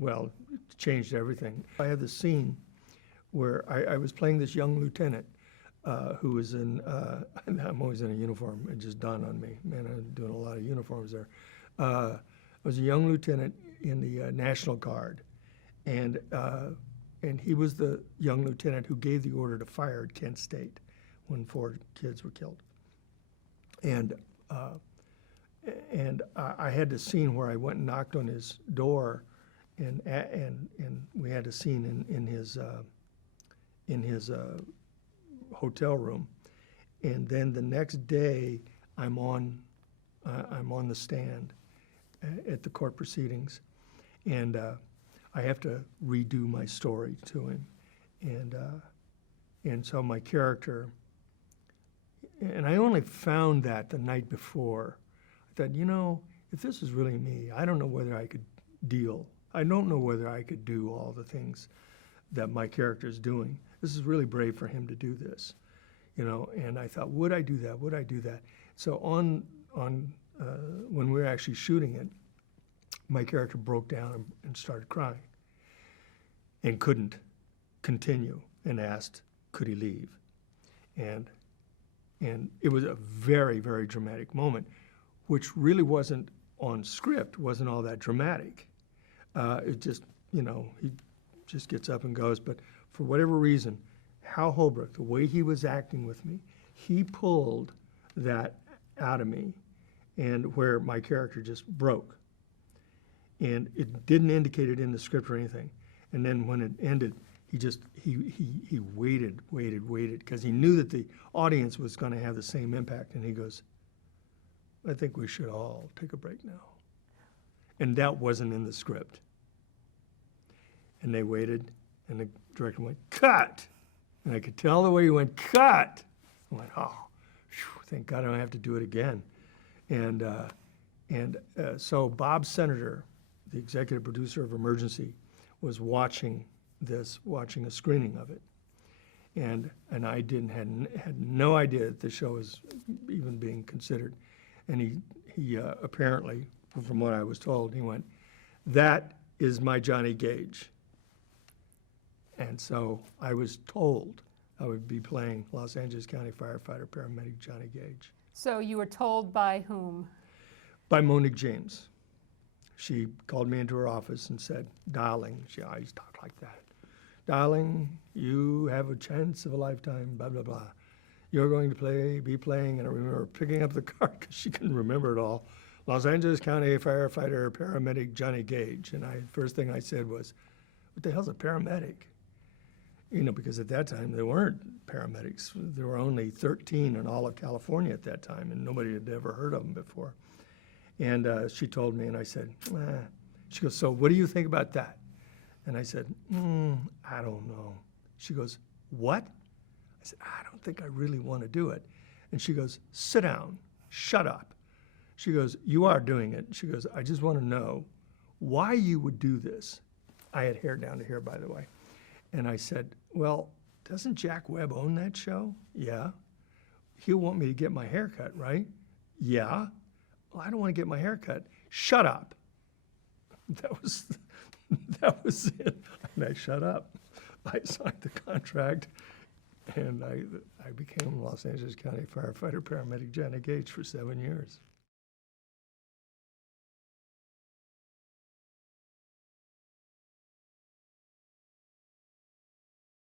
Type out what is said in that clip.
well, it changed everything. I had this scene where I was playing this young lieutenant who was in, I'm always in a uniform, it just dawned on me. Man, I'm doing a lot of uniforms there. I was a young lieutenant in the National Guard, and he was the young lieutenant who gave the order to fire at Kent State when 4 kids were killed. And I had this scene where I went and knocked on his door, and we had a scene in his hotel room, and then the next day I'm on the stand at the court proceedings, and I have to redo my story to him, and so my character, and I only found that the night before. I thought, you know, if this is really me, I don't know whether I could deal. I don't know whether I could do all the things that my character is doing. This is really brave for him to do this, you know. And I thought, would I do that? Would I do that? So when we were actually shooting it, my character broke down and started crying, and couldn't continue, and asked, could he leave? And it was a very, very dramatic moment, which really wasn't on script, wasn't all that dramatic. It just, you know, he just gets up and goes. But for whatever reason, Hal Holbrook, the way he was acting with me, he pulled that out of me, and where my character just broke. And it didn't indicate it in the script or anything. And then when it ended, he waited, because he knew that the audience was going to have the same impact. And he goes, I think we should all take a break now. And that wasn't in the script. And they waited, and the director went, cut! And I could tell the way he went, cut! I went, oh, whew, thank God I don't have to do it again. And so Bob Senator, the executive producer of Emergency, was watching a screening of it. And I had no idea that the show was even being considered. And he apparently, from what I was told, he went, that is my Johnny Gage. And so I was told I would be playing Los Angeles County firefighter paramedic Johnny Gage. So you were told by whom? By Monique James. She called me into her office and said, darling, she always talked like that. Darling, you have a chance of a lifetime, blah, blah, blah. You're going to be playing, and I remember picking up the card because she couldn't remember it all, Los Angeles County firefighter paramedic Johnny Gage. And first thing I said was, what the hell's a paramedic? You know, because at that time there weren't paramedics. There were only 13 in all of California at that time, and nobody had ever heard of them before. And she told me, and I said, She goes, so what do you think about that? And I said, I don't know. She goes, what? I said, I don't think I really want to do it. And she goes, sit down, shut up. She goes, you are doing it. She goes, I just want to know why you would do this. I had hair down to here, by the way. And I said, well, doesn't Jack Webb own that show? Yeah. He'll want me to get my hair cut, right? Yeah. Well, I don't want to get my hair cut. Shut up. That was it. And I shut up. I signed the contract, and I became Los Angeles County firefighter paramedic Johnny Gage for 7 years.